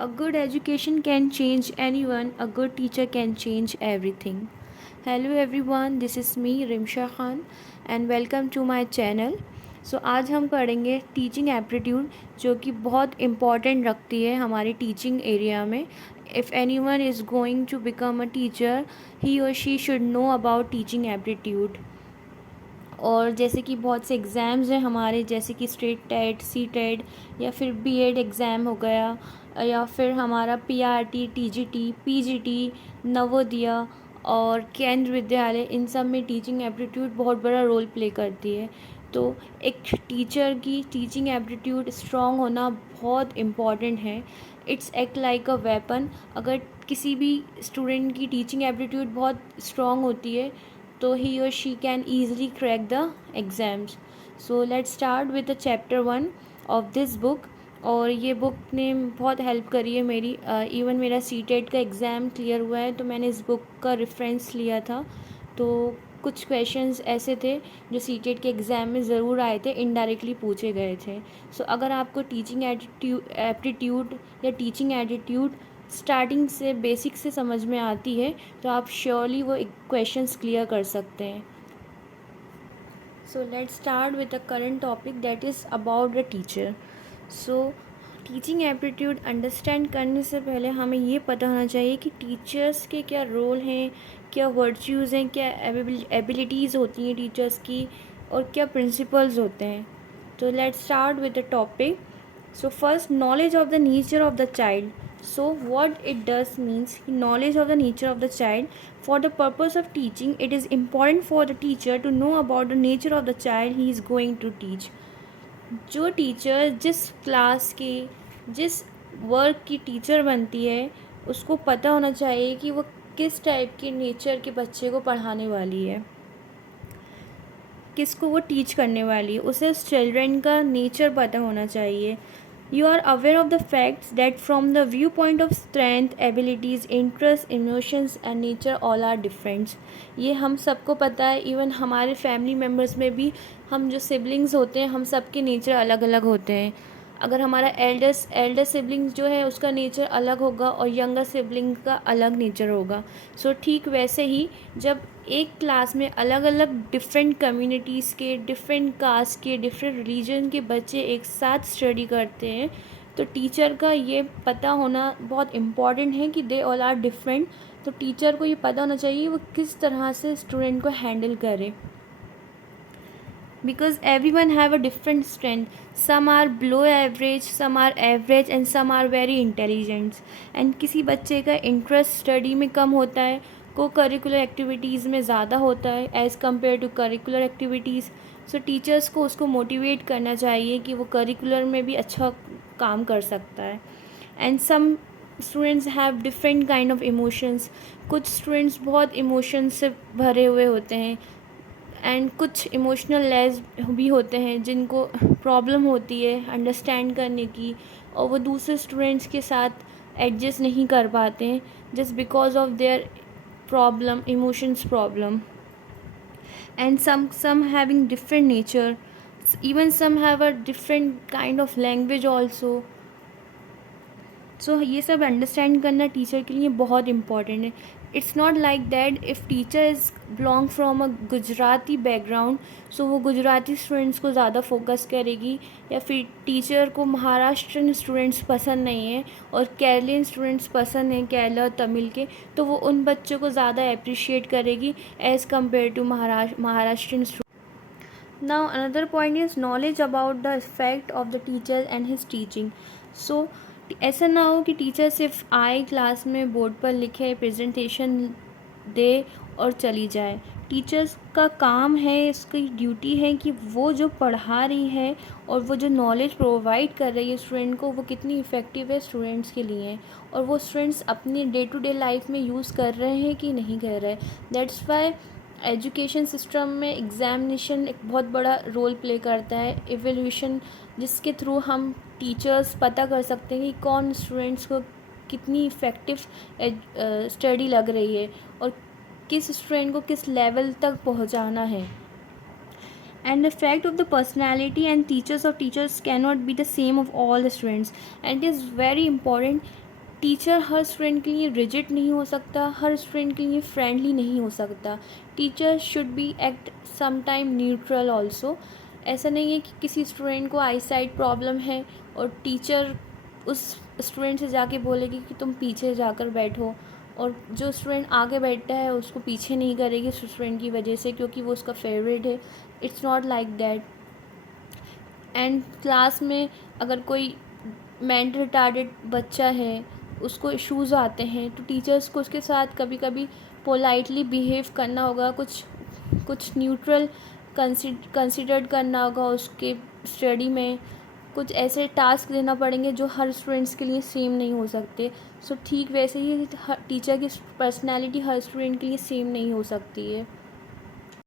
A good education can change anyone, a good teacher can change everything. Hello everyone, this is me Rimsha Khan and welcome to my channel. आज हम पढ़ेंगे teaching aptitude जो कि बहुत important रखती है हमारी टीचिंग एरिया में. If any one is going to become a teacher, he और she should know about teaching aptitude. और जैसे कि बहुत से एग्ज़ाम्स हैं हमारे, जैसे कि स्टेट टेट, सी टेट या फिर बीएड एग्ज़ाम हो गया, या फिर हमारा पीआरटी, टीजीटी, पीजीटी, नवोदय और केंद्र विद्यालय, इन सब में टीचिंग एप्टीट्यूड बहुत बड़ा रोल प्ले करती है. तो एक टीचर की टीचिंग एप्टीट्यूड स्ट्रॉन्ग होना बहुत इम्पॉर्टेंट है. It's act like a weapon. अगर किसी भी स्टूडेंट की टीचिंग एप्टीट्यूड बहुत स्ट्रॉन्ग होती है तो he or she can easily crack the exams. So let's start with the chapter 1 of this book. और ये बुक ने बहुत हेल्प करी है मेरी. इवन मेरा सी टेट का एग्ज़ाम क्लियर हुआ है तो मैंने इस बुक का रेफरेंस लिया था. तो कुछ क्वेश्चंस ऐसे थे जो सी टेट के एग्ज़ाम में ज़रूर आए थे, इनडायरेक्टली पूछे गए थे. सो अगर आपको टीचिंग एप्टीट्यूड या टीचिंग एटीट्यूड स्टार्टिंग से बेसिक से समझ में आती है तो आप श्योरली वो क्वेश्चंस क्लियर कर सकते हैं. So let's start with the current topic that is about the teacher. So teaching aptitude understand करने से पहले हमें ये पता होना चाहिए कि टीचर्स के क्या रोल हैं, क्या वर्च्यूज़ हैं, क्या एबिलिटीज़ होती हैं टीचर्स की, और क्या प्रिंसिपल्स होते हैं. तो let's start with the topic. So first, knowledge of the nature of the child. So what it does means knowledge of the nature of the child. For the purpose of teaching, it is important for the teacher to know about the nature of the child he is going to teach. जो teacher जिस class की, जिस work की teacher बनती है, उसको पता होना चाहिए कि वो किस टाइप के नेचर के बच्चे को पढ़ाने वाली है, किसको वो टीच करने वाली है. उसे उस चिल्ड्रन का नेचर पता होना चाहिए. You are aware of the facts that from the viewpoint of strength, abilities, interests, emotions and nature all are different. ये हम सबको पता है. इवन हमारे फैमिली मेम्बर्स में भी हम जो सिबलिंग्स होते हैं, हम सबके नेचर अलग अलग होते हैं. अगर हमारा एल्डर सिबलिंग्स जो है उसका नेचर अलग होगा और यंगर सिबलिंग का अलग नेचर होगा. सो ठीक वैसे ही जब एक क्लास में अलग अलग डिफरेंट कम्युनिटीज़ के, डिफरेंट कास्ट के, डिफरेंट रिलीजन के बच्चे एक साथ स्टडी करते हैं तो टीचर का ये पता होना बहुत इम्पॉर्टेंट है कि दे ऑल आर डिफरेंट. तो टीचर को ये पता होना चाहिए वो किस तरह से स्टूडेंट को हैंडल करे. Because everyone have a different strength. Some are below average, some are average and some are very intelligent. And किसी बच्चे का इंटरेस्ट स्टडी में कम होता है, को करिकुलर एक्टिविटीज़ में ज़्यादा होता है as compare to curricular activities. So teachers को उसको मोटिवेट करना चाहिए कि वो करिकुलर में भी अच्छा काम कर सकता है. And some students have different kind of emotions. कुछ स्टूडेंट्स बहुत इमोशंस से भरे हुए होते हैं एंड कुछ इमोशनल लेस भी होते हैं जिनको प्रॉब्लम होती है अंडरस्टैंड करने की, और वो दूसरे स्टूडेंट्स के साथ एडजस्ट नहीं कर पाते हैं just because of their problem, emotions problem. And some having different nature, even some have a different kind of language also. सो ये सब अंडरस्टैंड करना टीचर के लिए बहुत इम्पॉर्टेंट है. It's not like that if teacher is belong from a Gujarati background so वो Gujarati students को ज़्यादा फोकस करेगी, या फिर टीचर को महाराष्ट्रन स्टूडेंट्स पसंद नहीं है और केरलियन स्टूडेंट्स पसंद हैं, केरला और तमिल के, तो वो उन बच्चों को ज़्यादा अप्रिशिएट करेगी as compare to Maharashtrian student. Now another point is knowledge about the effect of the teacher and his teaching. So ऐसा ना हो कि टीचर सिर्फ आए क्लास में बोर्ड पर लिखे प्रेजेंटेशन दे और चली जाए. टीचर्स का काम है, इसकी ड्यूटी है कि वो जो पढ़ा रही है और वो जो नॉलेज प्रोवाइड कर रही है स्टूडेंट को, वो कितनी इफ़ेक्टिव है स्टूडेंट्स के लिए, और वो स्टूडेंट्स अपनी डे टू डे लाइफ में यूज़ कर रहे हैं कि नहीं कर रहे. दैट्स वाई एजुकेशन सिस्टम में एग्ज़ामिनेशन एक बहुत बड़ा रोल प्ले करता है, एवेल्यूशन, जिसके थ्रू हम टीचर्स पता कर सकते हैं कि कौन स्टूडेंट्स को कितनी इफ़ेक्टिव स्टडी लग रही है और किस स्टूडेंट को किस लेवल तक पहुंचाना है. And the fact of the personality and teachers of teachers cannot be the same of all the students, and it is very important teacher her student के लिए रिजिड नहीं हो सकता, हर स्टूडेंट के लिए फ्रेंडली नहीं हो सकता। Teacher should be act some time neutral also. ऐसा नहीं है कि किसी स्टूडेंट को आई साइट प्रॉब्लम है और टीचर उस स्टूडेंट से जाके बोलेगी कि तुम पीछे जाकर बैठो, और जो स्टूडेंट आगे बैठता है उसको पीछे नहीं करेगी उस स्टूडेंट की वजह से क्योंकि वो उसका फेवरेट है। It's not like that. And class में अगर कोई मेंटल रिटार्डेड बच्चा है, उसको इश्यूज़ आते हैं, तो टीचर्स को उसके साथ कभी कभी पोलाइटली बिहेव करना होगा, कुछ कुछ न्यूट्रल कंसिडर्ड करना होगा उसके स्टडी में। कुछ ऐसे टास्क देना पड़ेंगे जो हर स्टूडेंट्स के लिए सेम नहीं हो सकते। सो ठीक वैसे ही टीचर की पर्सनैलिटी हर स्टूडेंट के लिए सेम नहीं हो सकती है।